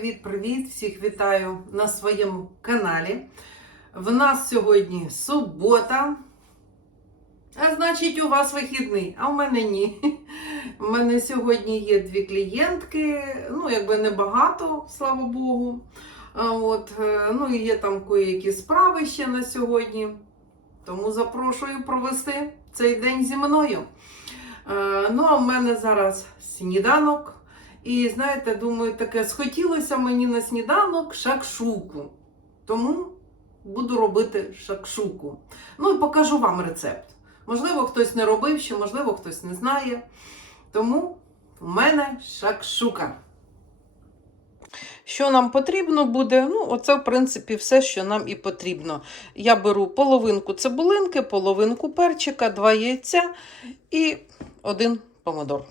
привіт-привіт! Всіх вітаю на своєму каналі. В нас сьогодні субота. А значить, у вас вихідний, а в мене ні. У мене сьогодні є дві клієнтки, ну, якби небагато, слава Богу. От, е, ну і є там кої-які справи ще на сьогодні. Тому запрошую провести цей день зі мною. Е, Ну, а в мене зараз сніданок. І знаєте, думаю, таке схотілося мені на сніданок шакшуку. Тому буду робити шакшуку. Ну і покажу вам рецепт. Можливо, хтось не робив ще, можливо, хтось не знає. Тому в мене шакшука. Що нам потрібно буде? Ну, оце, в принципі, все, що нам і потрібно. Я беру половинку цибулинки, половинку перчика, два яйця і один помидор.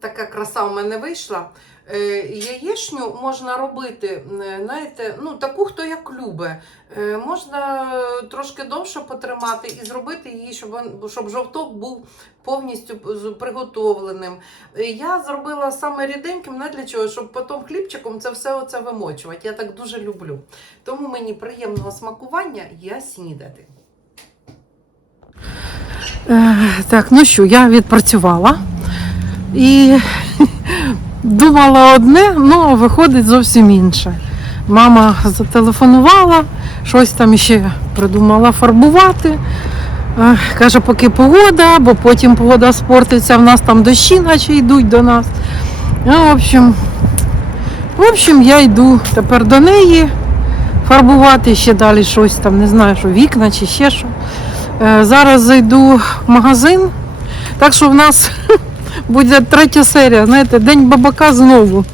Така краса у мене вийшла. Е, Яєчню можна робити, знаєте, ну таку, хто як любить. Е, Можна трошки довше потримати і зробити її, щоб, щоб жовток був повністю приготовленим. Я зробила саме ріденьким, не для чого, щоб потім хлібчиком це все оце вимочувати. Я так дуже люблю. Тому мені приємного смакування я снідати. Е, Так, ну що, я відпрацювала і думала одне, ну виходить зовсім інше. Мама зателефонувала, щось там ще придумала фарбувати. Е, Каже, поки погода, бо потім погода спортиться, в нас там дощі наче йдуть до нас. Ну, в общем, в общем, я йду тепер до неї фарбувати ще далі щось там, не знаю, що вікна чи ще що. Е, Зараз зайду в магазин. Так що в нас буде третя серія. Знаєте, День бабака знову.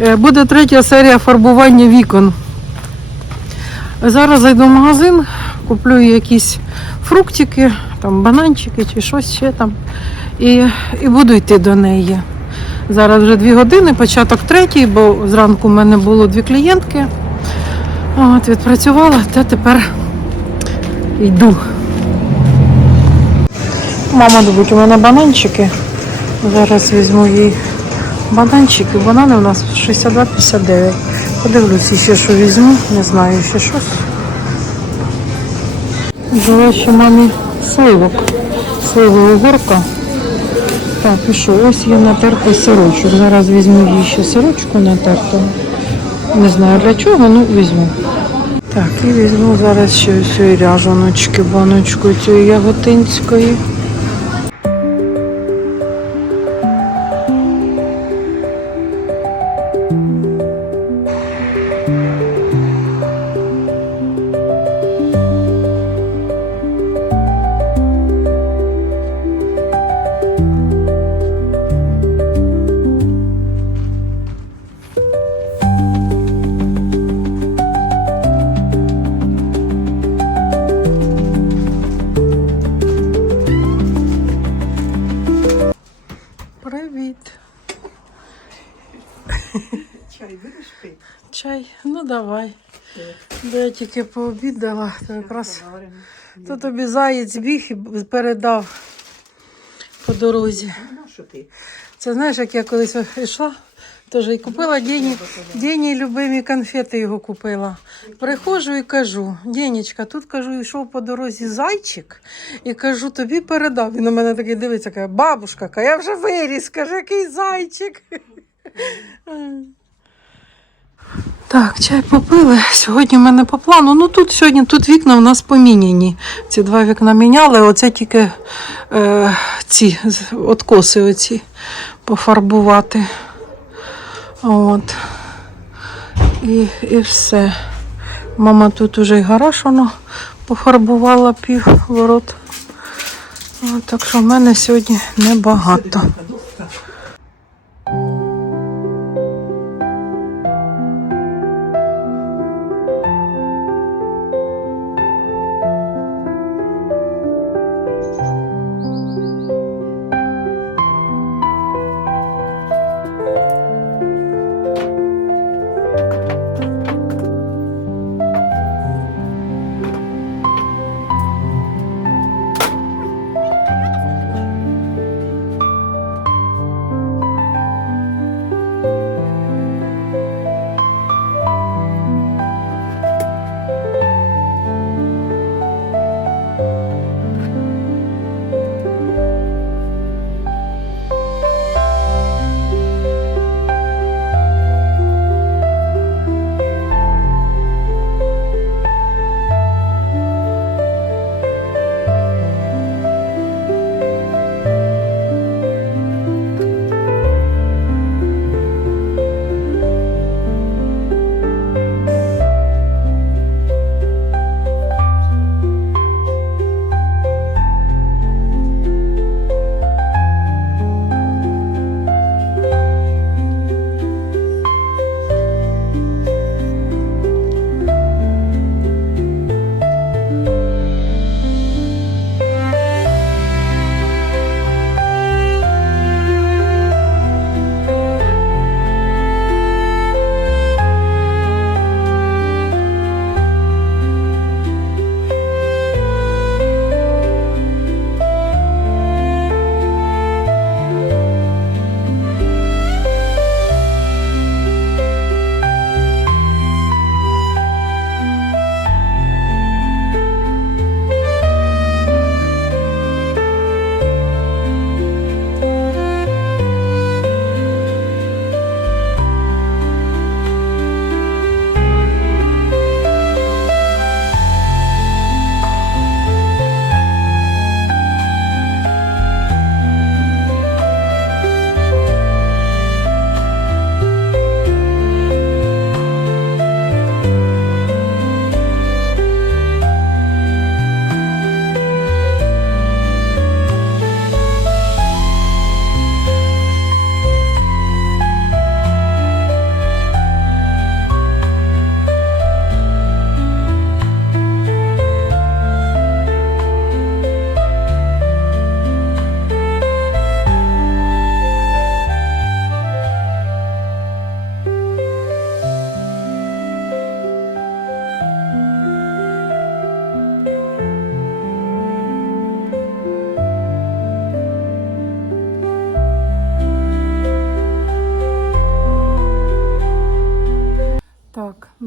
Е, Буде третя серія фарбування вікон. Зараз зайду в магазин, куплю якісь фруктики, там бананчики чи щось ще там. І, і буду йти до неї. Зараз вже дві години, початок третій, бо зранку в мене було дві клієнтки. От, відпрацювала, та тепер йду. Мама любить у мене бананчики. Зараз візьму їй бананчики. Банани у нас 62,59. Подивлюся ще, що візьму. Не знаю ще щось. Взяла ще мамі сливок. Сливова горка. Так, і що? Ось є натертий сирочок. Зараз візьму їй ще сирочку натерту. Не знаю для чого, ну візьму. Так, і візьму зараз ще ось цієї баночку цієї яготинської. Тільки пообідала, то якраз то тобі заєць біг і передав по дорозі. Ну? Це знаєш, як я колись йшла, теж і купила Дені, Дені любимі конфети його купила. Приходжу і кажу, Денечка, тут кажу, йшов по дорозі зайчик, і кажу, тобі передав. Він на мене такий дивиться, каже, бабушка, я вже виріс, каже, який зайчик. Так, чай попили. Сьогодні в мене по плану. Ну тут сьогодні тут вікна у нас поміняні. Ці два вікна міняли, оце тільки е, ці откоси оці пофарбувати. От. І, і все. Мама тут уже й гараж воно пофарбувала пів ворот. От, так що в мене сьогодні небагато.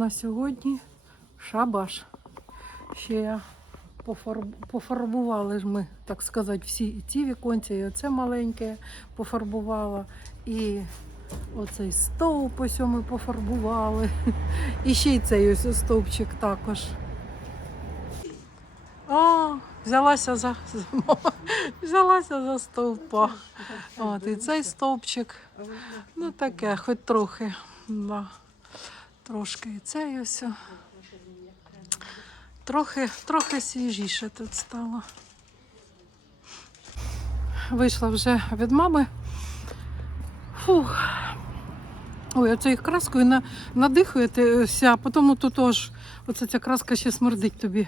На сьогодні шабаш. Ще я пофарбували ж ми, так сказати, всі ці віконці, і оце маленьке пофарбувала. І оцей стовп ось ми пофарбували. І ще й цей ось стовпчик також. О, взялася за взялася за стовпа. От, і цей стовпчик. Ну таке, хоч трохи. Да. Трошки і цей ось. Трохи, трохи свіжіше тут стало. Вийшла вже від мами. Фух. Ой, а цією краскою на, надихуєтеся, а потім тут аж оця ця краска ще смердить тобі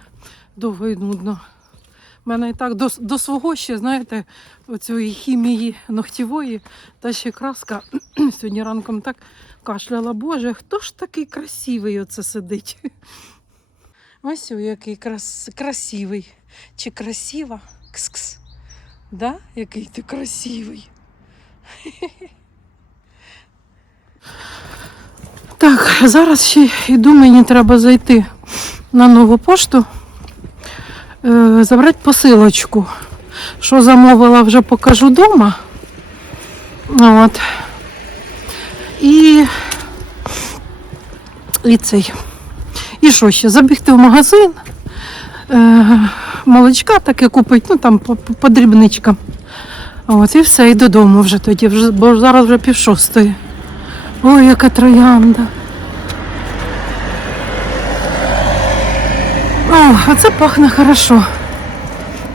довго і нудно. У мене і так до, до свого ще, знаєте, оцієї хімії ногтєвої, та ще краска. Сьогодні ранком так кашляла. Боже, хто ж такий красивий оце сидить? Ось о, який крас... красивий. Чи красива? Кс-кс. Да? Який ти красивий. Так, зараз ще йду, мені треба зайти на нову пошту, е, забрати посилочку. Що замовила, вже покажу вдома. От. І, і цей. І що ще? Забігти в магазин, е, молочка таке купити, ну там по, по, по дрібничкам. От, і все, і додому вже тоді, вже, бо зараз вже пів шостої. Ой, яка троянда. О, а це пахне хорошо.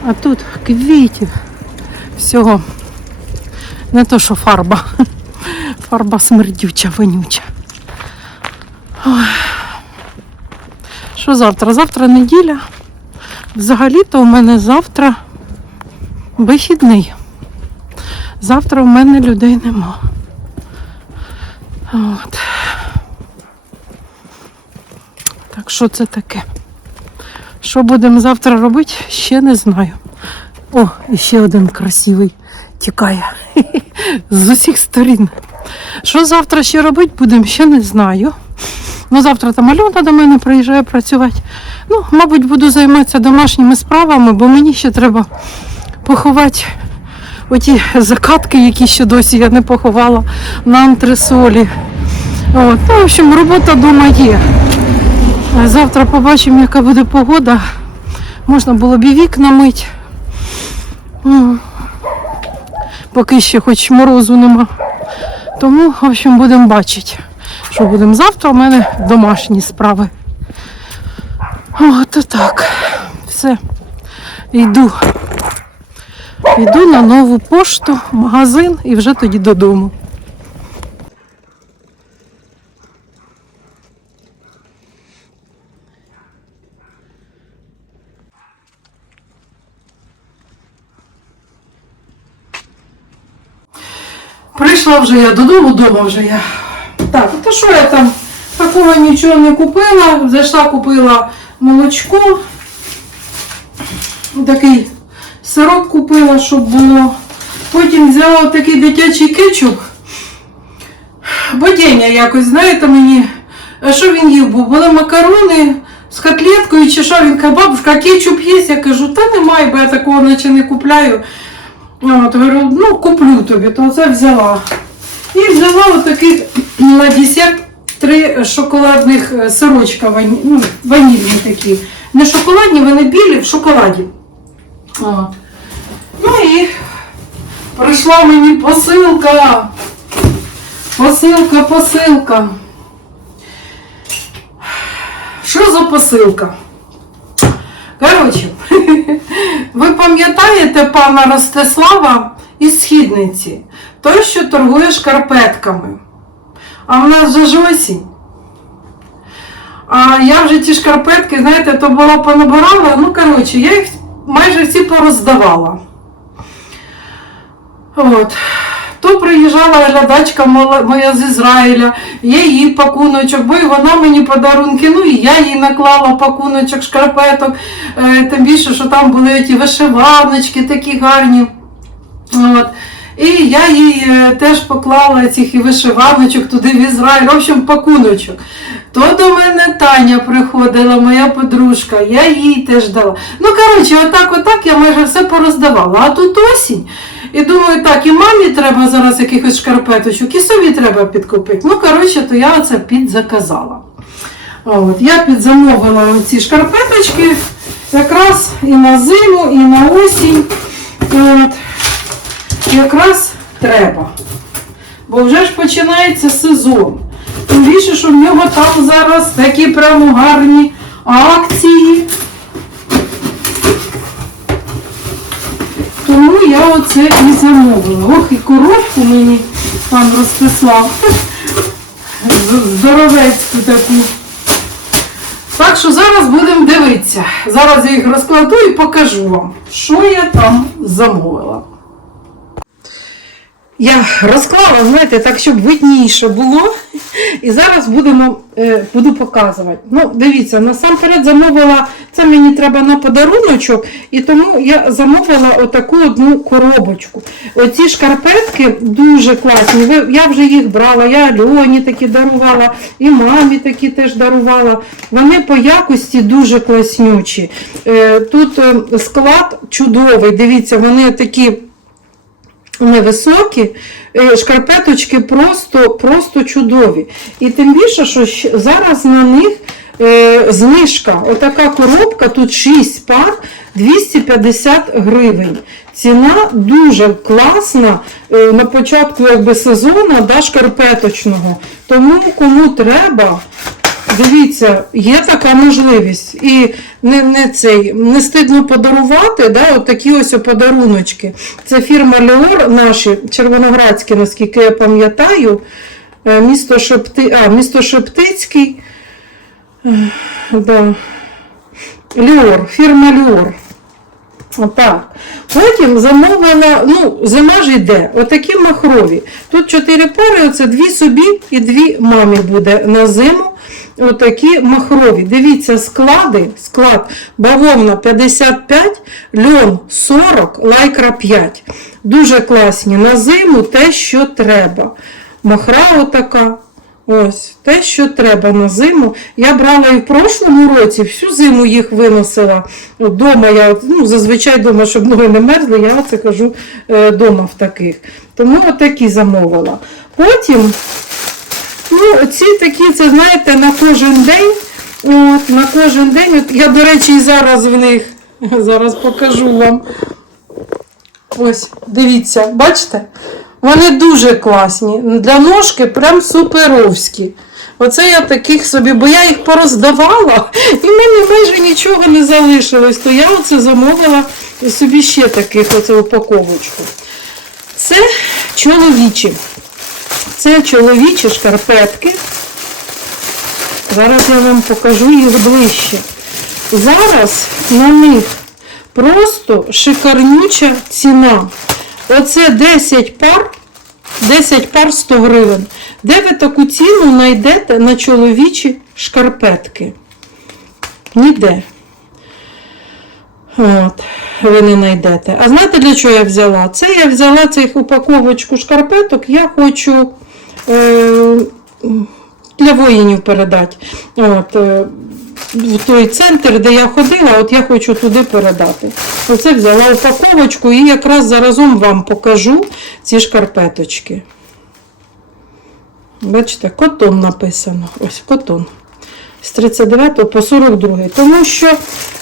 А тут квітів всього. Не то, що фарба. Фарба смердюча, вонюча. Що завтра? Завтра неділя. Взагалі-то у мене завтра вихідний. Завтра у мене людей нема. От. Так що це таке? Що будемо завтра робити, ще не знаю. О, і ще один красивий тікає з усіх сторін. Що завтра ще робити будемо, ще не знаю. Ну, завтра там Альона до мене приїжджає працювати. Ну, мабуть, буду займатися домашніми справами, бо мені ще треба поховати оті закатки, які ще досі я не поховала на антресолі. От. Ну, в общем, робота вдома є. Завтра побачимо, яка буде погода. Можна було б і вікна мити. Поки ще хоч морозу нема. Тому, в общем, будемо бачити, що будемо завтра. У мене домашні справи. От так. Все. Йду. Йду на нову пошту, магазин і вже тоді додому. Прийшла вже я додому, вдома вже я. Так, то що я там такого нічого не купила. Зайшла, купила молочко. Такий сирок купила, щоб було. Потім взяла такий дитячий кетчуп. Бодіння якось, знаєте, мені. А що він їв був? Були макарони з котлеткою чи що він каже, бабушка, кетчуп є? Я кажу, та немає, бо я такого наче не купляю. От, говорю, ну куплю тобі, то це взяла. І взяла отаких на десерт три шоколадних е, сирочка вані, ну, ванільні такі. Не шоколадні, вони білі в шоколаді. От. Ну і прийшла мені посилка. Посилка, посилка. Що за посилка? Коротше, ви пам'ятаєте пана Ростислава із східниці? Той, що торгує шкарпетками. А в нас вже ж осінь. А я вже ті шкарпетки, знаєте, то була понабирала. Ну, коротше, я їх майже всі пороздавала. От. То приїжджала глядачка моя з Ізраїля, я їй пакуночок, бо і вона мені подарунки, ну і я їй наклала пакуночок шкарпеток, е, тим більше, що там були ті вишиваночки такі гарні. От. І я їй е, теж поклала цих вишиваночок туди в Ізраїль, в общем, пакуночок. То до мене Таня приходила, моя подружка, я їй теж дала. Ну, коротше, отак, отак я майже все пороздавала. А тут осінь. І думаю, так, і мамі треба зараз якихось шкарпеточок, і собі треба підкупити. Ну, коротше, то я оце підзаказала. От, я підзамовила ці шкарпеточки якраз і на зиму, і на осінь. От, якраз треба. Бо вже ж починається сезон. Тим більше, що в нього там зараз такі прямо гарні акції. Тому я оце і замовила. Ох, і коробку мені пан розписав. Здоровецьку таку. Так що зараз будемо дивитися. Зараз я їх розкладу і покажу вам, що я там замовила. Я розклала, знаєте, так, щоб видніше було. І зараз будемо, е, буду показувати. Ну, дивіться, насамперед замовила, це мені треба на подаруночок, і тому я замовила отаку одну коробочку. Оці шкарпетки дуже класні. Я вже їх брала, я Альоні такі дарувала, і мамі такі теж дарувала. Вони по якості дуже класнючі. Е, Тут е, склад чудовий. Дивіться, вони такі невисокі, е, шкарпеточки просто, просто чудові. І тим більше, що зараз на них е, знижка. Отака коробка, тут 6 пар, 250 гривень. Ціна дуже класна е, на початку якби, сезону да, шкарпеточного. Тому кому треба, Дивіться, є така можливість. І не, не, цей, не стидно подарувати, да, от такі ось подаруночки. Це фірма Леор, наші, Червоноградські, наскільки я пам'ятаю. Е, Місто, Шепти... а, місто Шептицький. Е, Да. Леор, фірма Леор. Отак. Потім замовила, ну, зима ж йде, отакі махрові. Тут чотири пари, оце дві собі і дві мамі буде на зиму. Отакі махрові. Дивіться, склади, склад бавовна 55, льон 40, лайкра 5. Дуже класні. На зиму те, що треба. Махра отака. Ось, те, що треба на зиму. Я брала і в прошлому році, всю зиму їх виносила. Дома я ну, зазвичай дома, щоб ноги не мерзли, я це кажу вдома в таких. Тому отакі замовила. Потім, ну, ці такі, це знаєте, на кожен день. От, на кожен день. От, я, до речі, і зараз в них. Зараз покажу вам. Ось, дивіться, бачите? Вони дуже класні. Для ножки прям суперовські. Оце я таких собі, бо я їх пороздавала, і в мене майже нічого не залишилось. То я оце замовила собі ще таких оце упаковочку. Це чоловічі. Це чоловічі шкарпетки. Зараз я вам покажу їх ближче. Зараз на них просто шикарнюча ціна. Оце 10 пар, 10 пар 100 гривень. Де ви таку ціну знайдете на чоловічі шкарпетки? Ніде. От, ви не знайдете. А знаєте, для чого я взяла? Це я взяла цих упаковочку шкарпеток, я хочу е, для воїнів передати. От, е, в той центр, де я ходила, от я хочу туди передати. Оце взяла упаковочку і якраз заразом вам покажу ці шкарпеточки. Бачите, котон написано. Ось котон. З 39 по 42. Тому що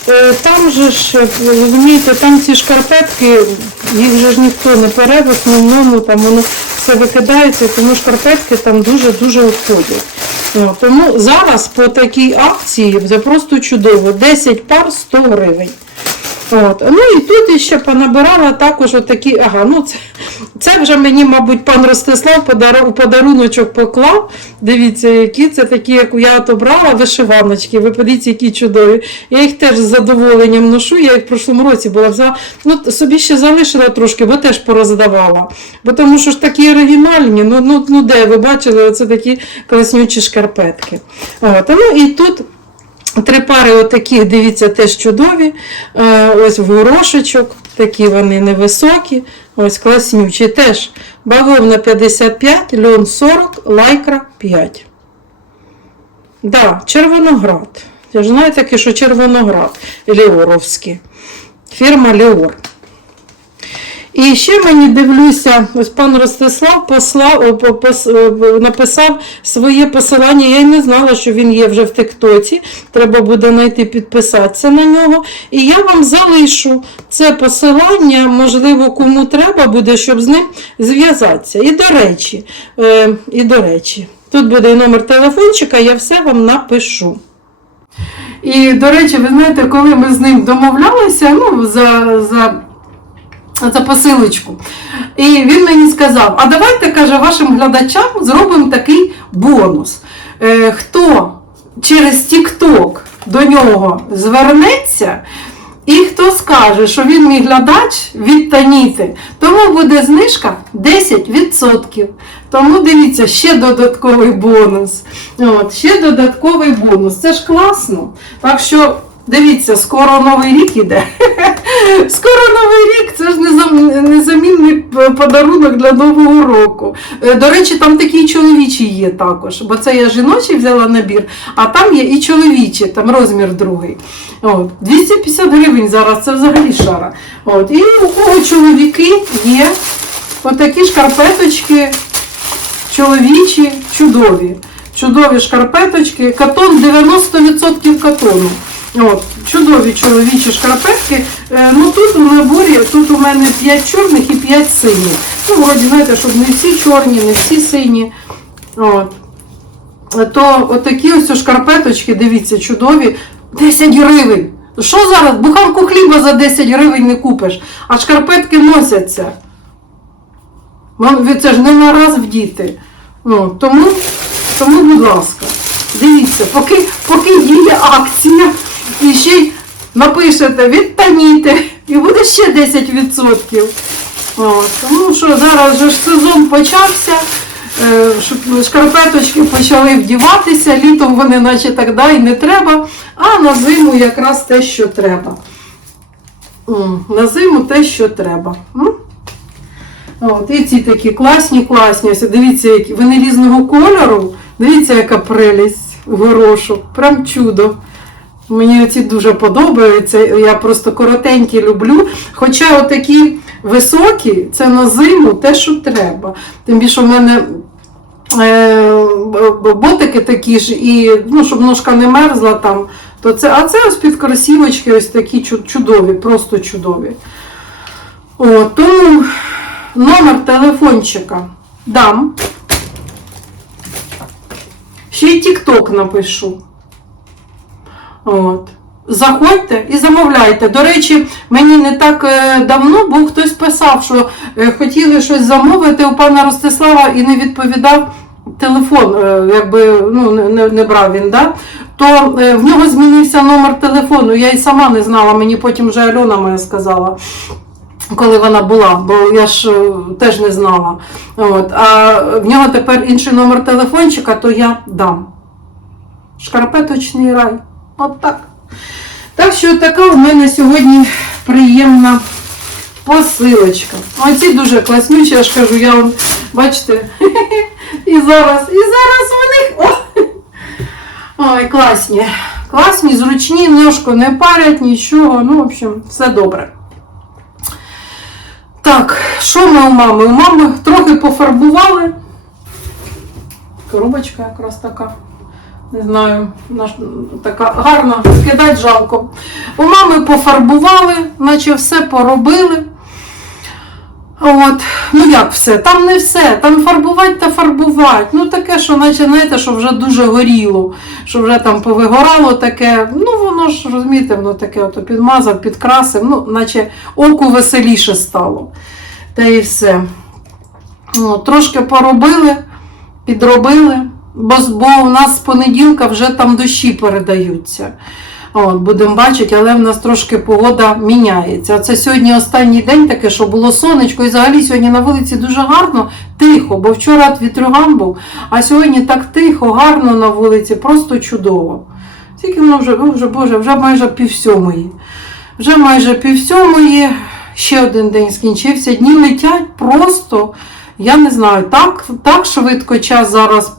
е, там же ж, е, розумієте, там ці шкарпетки, їх же ж ніхто не пере, в основному там воно все викидається, тому шкарпетки там дуже-дуже обходять. Тому зараз по такій акції це просто чудово. 10 пар 100 гривень. От. Ну і тут ще понабирала також отакі, ага, ну це, це вже мені, мабуть, пан Ростислав подару, подаруночок поклав. Дивіться, які це такі, як я то брала, вишиваночки. Ви подивіться, які чудові. Я їх теж з задоволенням ношу. Я їх в прошлому році була взяла. Ну, собі ще залишила трошки, бо теж пороздавала. Бо тому що ж такі оригінальні, ну, ну, ну де ви бачили, оце такі класнючі шкарпетки. От. Ну і тут. Три пари отаких, дивіться, теж чудові. Е, Ось в горошечок, такі вони невисокі, ось класнючі. Теж бавовна 55, льон 40, лайкра 5. Да, Червоноград. Я ж знаю таки, що Червоноград Ліоровський. Фірма Ліор. І ще мені дивлюся, ось пан Ростислав послав, написав своє посилання. Я й не знала, що він є вже в Тиктоці. Треба буде знайти підписатися на нього. І я вам залишу це посилання, можливо, кому треба буде, щоб з ним зв'язатися. І до речі, е, і до речі, тут буде і номер телефончика, я все вам напишу. І, до речі, ви знаєте, коли ми з ним домовлялися, ну, за, за, за посилочку, і він мені сказав: а давайте, каже, вашим глядачам зробимо такий бонус. Е, хто через TikTok до нього звернеться, і хто скаже, що він мій глядач від Таніти, тому буде знижка 10%. Тому дивіться, ще додатковий бонус. От, ще додатковий бонус. Це ж класно. Так що дивіться, скоро новий рік іде. Скоро новий рік, це ж незамінний подарунок для нового року. Е, До речі, там такі і чоловічі є також, бо це я жіночий взяла набір, а там є і чоловічі, там розмір другий. От, 250 гривень зараз, це взагалі шара. От, і у кого чоловіки є отакі шкарпеточки чоловічі, чудові. Чудові шкарпеточки. Катон 90% катону. От, чудові чоловічі шкарпетки. Е, ну тут у наборі, тут у мене 5 чорних і 5 синіх. Ну, вроді, знаєте, щоб не всі чорні, не всі сині. От. То отакі ось шкарпеточки, дивіться, чудові. 10 гривень. Що зараз? Буханку хліба за 10 гривень не купиш, а шкарпетки носяться. Це ж не на раз вдіти. Ну, тому, тому, будь ласка, дивіться, поки, поки діє акція, і ще й напишете відтаніти, і буде ще 10%. От, тому що зараз же ж сезон почався, е, шкарпеточки почали вдіватися, літом вони наче так да, і не треба, а на зиму якраз те, що треба. На зиму те, що треба. От, і ці такі класні, класні. Ось дивіться, які вони різного кольору. Дивіться, яка прелість горошок. Прям чудо. Мені ці дуже подобаються. Я просто коротенькі люблю. Хоча отакі високі, це на зиму те, що треба. Тим більше в мене е, ботики такі ж, і ну, щоб ножка не мерзла там. То це, а це ось під кросівочки, ось такі чудові, просто чудові. О, тому номер телефончика дам. Ще й TikTok напишу. От. Заходьте і замовляйте. До речі, мені не так е, давно був хтось писав, що е, хотіли щось замовити у пана Ростислава і не відповідав телефон, е, якби ну, не, не, брав він. Да? То в нього змінився номер телефону. Я й сама не знала, мені потім вже Альона моя сказала коли вона була, бо я ж теж не знала. От. А в нього тепер інший номер телефончика, то я дам. Шкарпеточний рай. От так. Що така у мене сьогодні приємна посилочка. Оці дуже класнючі, я ж кажу, я он, бачите, і зараз, і зараз у них. Ой, класні. Класні, зручні, ножку не парять, нічого. Ну, в общем, все добре. Так, що ми у мами? У мами трохи пофарбували. Коробочка якраз така. Не знаю, наш, така гарна, скидать жалко. У мами пофарбували, наче все поробили. От, ну як все? Там не все. Там фарбувати та фарбувати. Ну таке, що наче знаєте, що вже дуже горіло, що вже там повигорало таке. Ну воно ж, розумієте, воно таке ото підмазав, підкрасив, ну, наче оку веселіше стало. Та і все. О, трошки поробили, підробили, бо, бо у нас з понеділка вже там дощі передаються. От, будемо бачити, але в нас трошки погода міняється. Це сьогодні останній день таке, що було сонечко, і взагалі сьогодні на вулиці дуже гарно, тихо, бо вчора вітрюган був, а сьогодні так тихо, гарно на вулиці, просто чудово. Скільки воно вже, О, вже, Боже, вже майже пів сьомої. Вже майже пів сьомої. Ще один день скінчився. Дні летять просто, я не знаю, так, так швидко час зараз.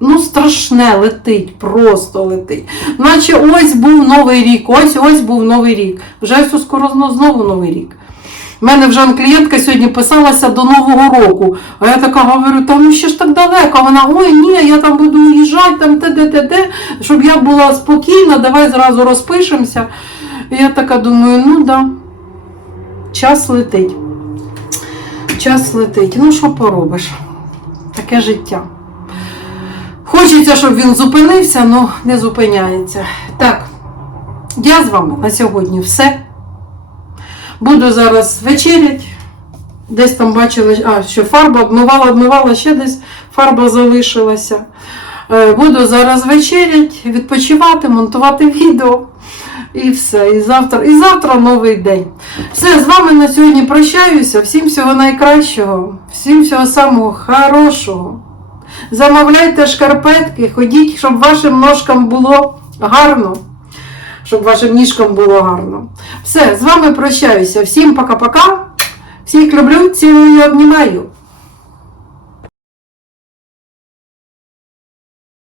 Ну, страшне летить, просто летить. Наче ось був новий рік, ось ось був новий рік. Вже ось скоро знову новий рік. У мене вже клієнтка сьогодні писалася до Нового року. А я така говорю, та ну ще ж так далеко. Вона, ой, ні, я там буду уїжджати, там щоб я була спокійна, давай зразу розпишемося. І я така думаю, ну да, час летить. Час летить. Ну, що поробиш? Таке життя. Хочеться, щоб він зупинився, але не зупиняється. Так, я з вами на сьогодні все. Буду зараз вечерять. Десь там бачили, а, що фарба обмивала, обмивала, ще десь фарба залишилася. Е, Буду зараз вечерять, відпочивати, монтувати відео. І все. І завтра, і завтра новий день. Все, з вами на сьогодні прощаюся. Всім всього найкращого, всім всього самого хорошого. Замовляйте шкарпетки, ходіть, щоб вашим ножкам було гарно. Щоб вашим ніжкам було гарно. Все, з вами прощаюся. Всім пока-пока. Всіх люблю, цілую, обнімаю.